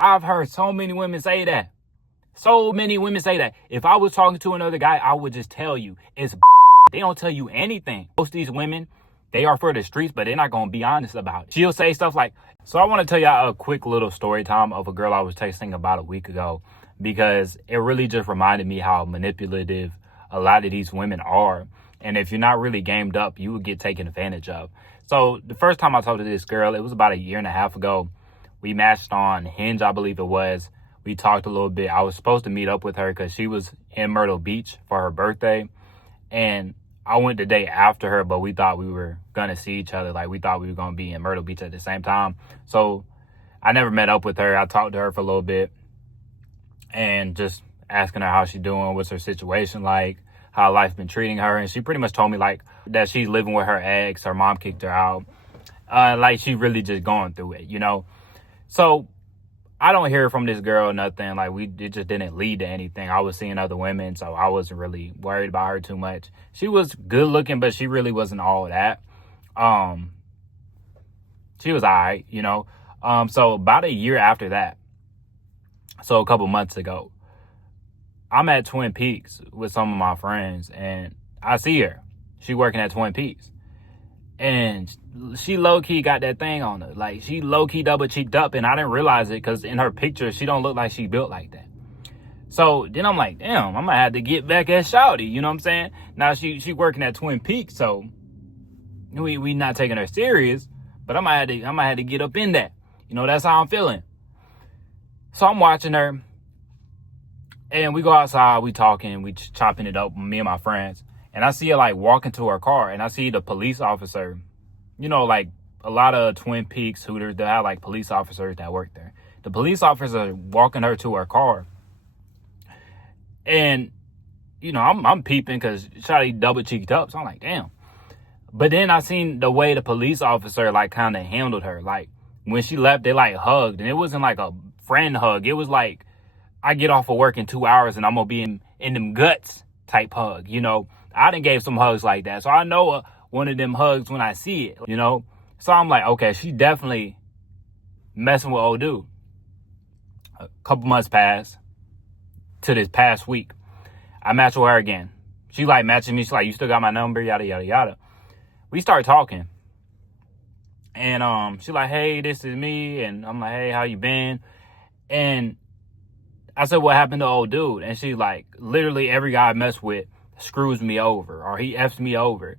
I've heard so many women say that. So many women say that. If I was talking to another guy, I would just tell you it's they don't tell you anything. Most of these women, they are for the streets, but they're not going to be honest about it. She'll say stuff like, so I want to tell y'all a quick little story time of a girl I was texting about a week ago, because it really just reminded me how manipulative a lot of these women are. And if you're not really gamed up, you would get taken advantage of. So the first time I talked to this girl, it was about a year and a half ago. We matched on Hinge, I believe it was. We talked a little bit. I was supposed to meet up with her because she was in Myrtle Beach for her birthday. And I went the day after her, but we thought we were going to see each other. Like, we thought we were going to be in Myrtle Beach at the same time. So I never met up with her. I talked to her for a little bit and just asking her how she's doing, what's her situation like, how life's been treating her. And she pretty much told me, like, that she's living with her ex. Her mom kicked her out. Like, she really just going through it, you know? So I don't hear from this girl, nothing. Like, it just didn't lead to anything. I was seeing other women, so I wasn't really worried about her too much. She was good looking, but she really wasn't all that. She was all right, you know. So about a year after that, so a couple months ago, I'm at Twin Peaks with some of my friends, and I see her. She working at Twin Peaks. And she low-key got that thing on her. Like, she low-key double-cheeked up, and I didn't realize it because in her picture, she don't look like she built like that. So then I'm like, damn, I'm going to have to get back at shawty, you know what I'm saying? Now, she working at Twin Peaks, so we not taking her serious, but I might have to get up in that. You know, that's how I'm feeling. So I'm watching her, and we go outside, we talking, we chopping it up, me and my friends. And I see her, like, walking to her car, and I see the police officer. You know, like, a lot of Twin Peaks Hooters, they have, like, police officers that work there. The police officer walking her to her car. And, you know, I'm peeping because shawty double-cheeked up. So I'm like, damn. But then I seen the way the police officer, like, kind of handled her. Like, when she left, they, like, hugged. And it wasn't, like, a friend hug. It was, like, I get off of work in 2 hours, and I'm going to be in them guts type hug, you know. I done gave some hugs like that. So I know one of them hugs when I see it, you know. So I'm like, okay, she definitely messing with old dude. A couple months passed to this past week. I match with her again. She like matching me. She's like, you still got my number? Yada, yada, yada. We start talking. And she like, hey, this is me. And I'm like, hey, how you been? And I said, what happened to old dude? And she's like, literally every guy I mess with screws me over or he F's me over.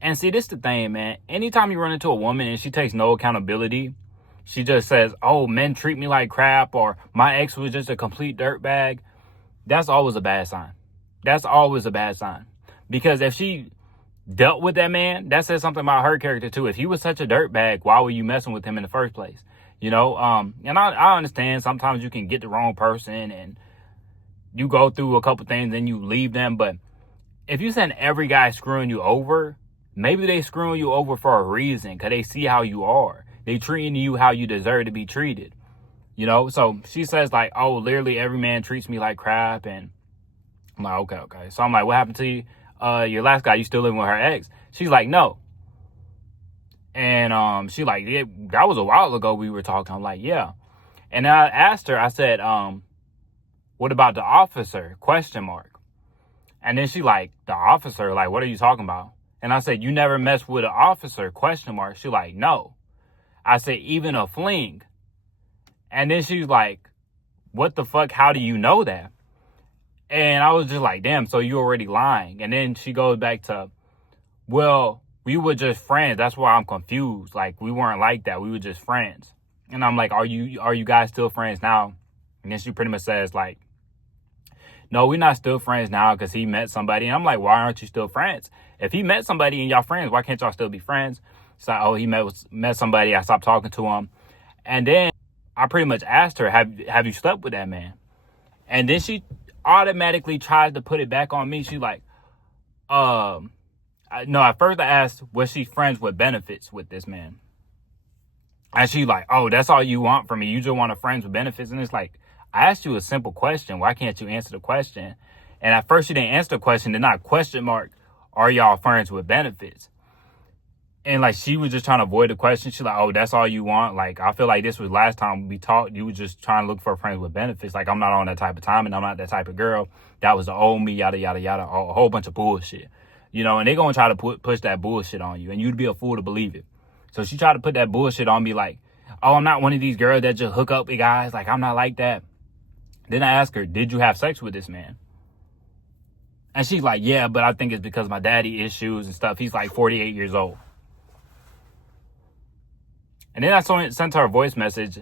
And see, this the thing, man. Anytime you run into a woman and she takes no accountability, she just says, oh, men treat me like crap, or my ex was just a complete dirtbag. That's always a bad sign. That's always a bad sign. Because if she dealt with that man, that says something about her character too. If he was such a dirtbag, why were you messing with him in the first place? You know, and I understand sometimes you can get the wrong person and you go through a couple things and you leave them, but if you send every guy screwing you over, maybe they screwing you over for a reason, because they see how you are. They treating you how you deserve to be treated. You know, so she says like, oh, literally every man treats me like crap. And I'm like, okay. So I'm like, what happened to you? Your last guy, you still living with her ex? She's like, no. And she like, yeah, that was a while ago we were talking. I'm like, yeah. And I asked her, I said, what about the officer? ? And then she like, the officer, like, what are you talking about? And I said, you never messed with an officer? ? She like, no. I said, even a fling? And then she's like, what the fuck? How do you know that? And I was just like, damn, so you already lying. And then she goes back to, well, we were just friends. That's why I'm confused. Like, we weren't like that. We were just friends. And I'm like, are you guys still friends now? And then she pretty much says like, no, we're not still friends now because he met somebody. And I'm like, why aren't you still friends? If he met somebody and y'all friends, why can't y'all still be friends? So, oh, he met somebody. I stopped talking to him. And then I pretty much asked her, have you slept with that man? And then she automatically tries to put it back on me. She's like, no, at first I asked, was she friends with benefits with this man? And she like, oh, that's all you want from me? You just want a friends with benefits? And it's like, I asked you a simple question. Why can't you answer the question? And at first she didn't answer the question. Then I ? Are y'all friends with benefits? And like she was just trying to avoid the question. She's like, "Oh, that's all you want." Like, I feel like this was last time we talked. You was just trying to look for friends with benefits. Like, I'm not on that type of time, and I'm not that type of girl. That was the old me, yada yada yada, a whole bunch of bullshit. And they're gonna try to push that bullshit on you, and you'd be a fool to believe it. So she tried to put that bullshit on me, like, "Oh, I'm not one of these girls that just hook up with guys. Like, I'm not like that." Then I asked her, "Did you have sex with this man?" And she's like, "Yeah, but I think it's because of my daddy issues and stuff. He's like 48 years old." And then I sent her a voice message.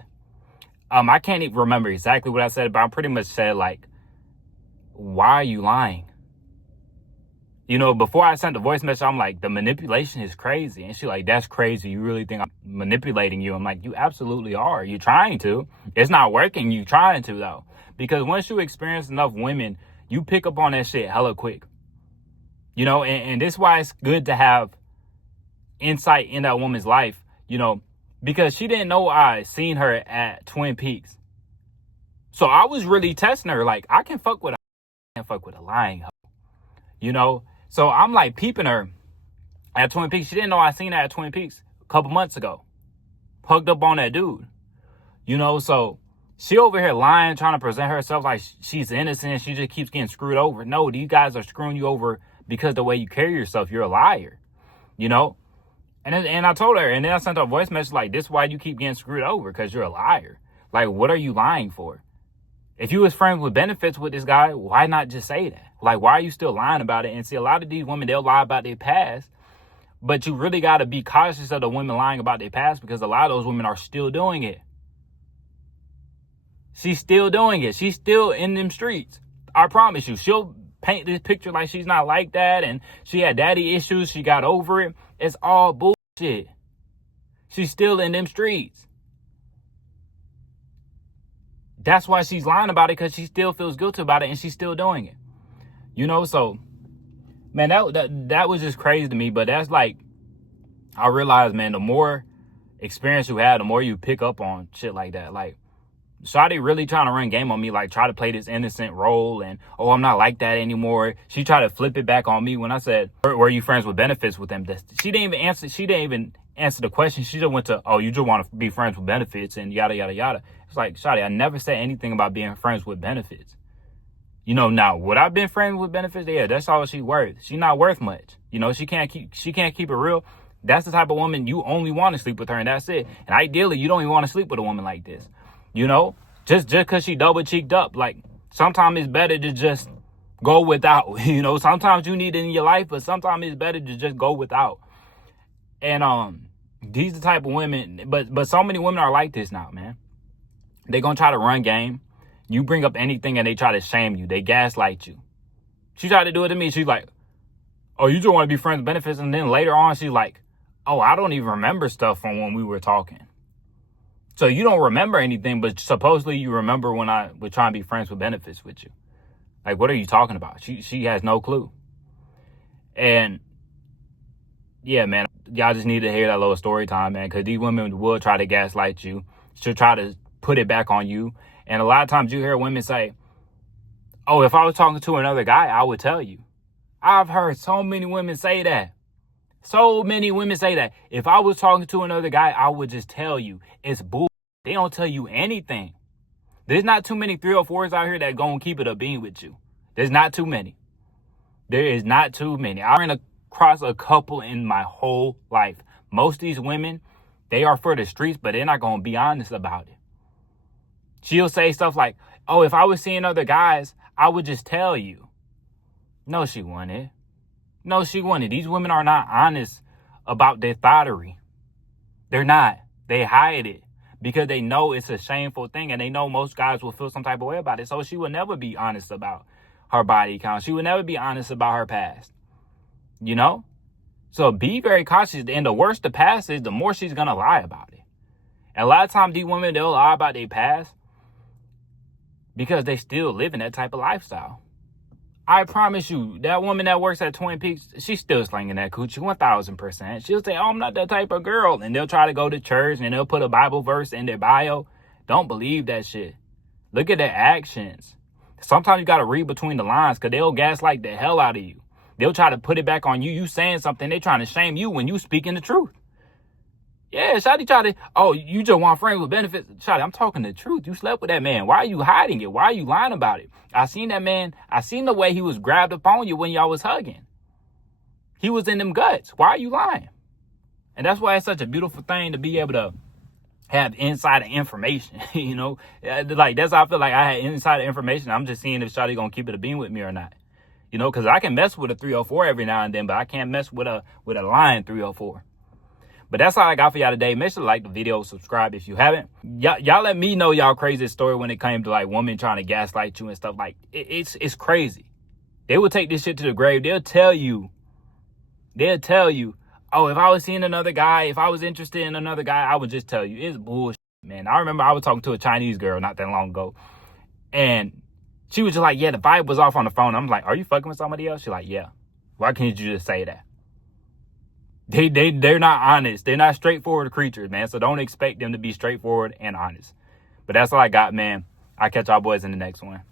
I can't even remember exactly what I said, but I pretty much said, like, "Why are you lying?" Before I sent the voice message, I'm like, "The manipulation is crazy." And she's like, "That's crazy. You really think I'm manipulating you?" I'm like, "You absolutely are. You're trying to. It's not working. You trying to, though. Because once you experience enough women, you pick up on that shit hella quick. And this is why it's good to have insight in that woman's life, because she didn't know I seen her at Twin Peaks. So I was really testing her. Like, I can fuck with a lying hoe, So I'm like peeping her at Twin Peaks. She didn't know I seen her at Twin Peaks a couple months ago. Hugged up on that dude. So she over here lying, trying to present herself like she's innocent. She just keeps getting screwed over. No, these guys are screwing you over because the way you carry yourself, you're a liar. And I told her, and then I sent her a voice message like, "This is why you keep getting screwed over, because you're a liar. Like, what are you lying for? If you was friends with benefits with this guy, why not just say that? Like, why are you still lying about it?" And see, a lot of these women, they'll lie about their past, but you really got to be cautious of the women lying about their past, because a lot of those women are still doing it. She's still doing it. She's still in them streets. I promise you, she'll paint this picture like she's not like that, and she had daddy issues, she got over it. It's all bullshit. She's still in them streets. That's why she's lying about it, because she still feels guilty about it, and she's still doing it. So, man, that was just crazy to me. But that's like, I realized, man, the more experience you have, the more you pick up on shit like that. Like, Shawty really trying to run game on me, like try to play this innocent role, and, "Oh, I'm not like that anymore." She tried to flip it back on me when I said, "Were you friends with benefits with them?" She didn't even answer the question. She just went to, "Oh, you just want to be friends with benefits," and yada yada yada. It's like, Shawty, I never said anything about being friends with benefits. Now, would I been friends with benefits? Yeah, that's all she's worth. She's not worth much. She can't keep it real. That's the type of woman you only want to sleep with her, and that's it. And ideally, you don't even want to sleep with a woman like this. Just because she double cheeked up. Like, sometimes it's better to just go without. Sometimes you need it in your life, but sometimes it's better to just go without. And these are the type of women, but so many women are like this now, man. They're gonna try to run game. You bring up anything and they try to shame you. They gaslight you. She tried to do it to me. She's like, "Oh, you just want to be friends with benefits," and then later on she's like, "Oh, I don't even remember stuff from when we were talking." So you don't remember anything, but supposedly you remember when I was trying to be friends with benefits with you. Like, what are you talking about? She has no clue. And yeah, man, y'all just need to hear that little story time, man, because these women will try to gaslight you. She'll try to put it back on you. And a lot of times you hear women say, "Oh, if I was talking to another guy, I would tell you." I've heard so many women say that. So many women say that. "If I was talking to another guy, I would just tell you." It's bull. They don't tell you anything. There's not too many 304s out here that gonna keep it a bean with you. There's not too many. There is not too many. I ran across a couple in my whole life. Most of these women, they are for the streets, but they're not gonna be honest about it. She'll say stuff like, "Oh, if I was seeing other guys, I would just tell you." No, she wouldn't. No, she wouldn't. These women are not honest about their thottery. They're not. They hide it because they know it's a shameful thing, and they know most guys will feel some type of way about it. So she would never be honest about her body count. She would never be honest about her past. So be very cautious. And the worse the past is, the more she's going to lie about it. And a lot of times these women, they'll lie about their past because they still live in that type of lifestyle. I promise you, that woman that works at Twin Peaks, she's still slinging that coochie 1,000%. She'll say, "Oh, I'm not that type of girl." And they'll try to go to church and they'll put a Bible verse in their bio. Don't believe that shit. Look at their actions. Sometimes you got to read between the lines because they'll gaslight the hell out of you. They'll try to put it back on you. You saying something, they trying to shame you when you speaking the truth. Yeah, Shawty try to, oh, you just want friends with benefits. Shawty, I'm talking the truth. You slept with that man. Why are you hiding it? Why are you lying about it? I seen that man. I seen the way he was grabbed upon you when y'all was hugging. He was in them guts. Why are you lying? And that's why it's such a beautiful thing to be able to have insider information, you know? Like, that's how I feel like I had insider information. I'm just seeing if Shawty gonna keep it a beam with me or not. You know, because I can mess with a 304 every now and then, but I can't mess with a lying 304. But that's all I got for y'all today. Make sure to like the video, subscribe if you haven't. Y'all let me know y'all crazy story when it came to like women trying to gaslight you and stuff. Like, it's crazy. They will take this shit to the grave. They'll tell you, oh, if I was seeing another guy, if I was interested in another guy, I would just tell you. It's bullshit, man. I remember I was talking to a Chinese girl not that long ago, and she was just like, yeah, the vibe was off on the phone. I'm like, are you fucking with somebody else? She's like, yeah. Why can't you just say that? They're not honest. They're not straightforward creatures, man. So don't expect them to be straightforward and honest. But that's all I got, man. I'll catch y'all boys in the next one.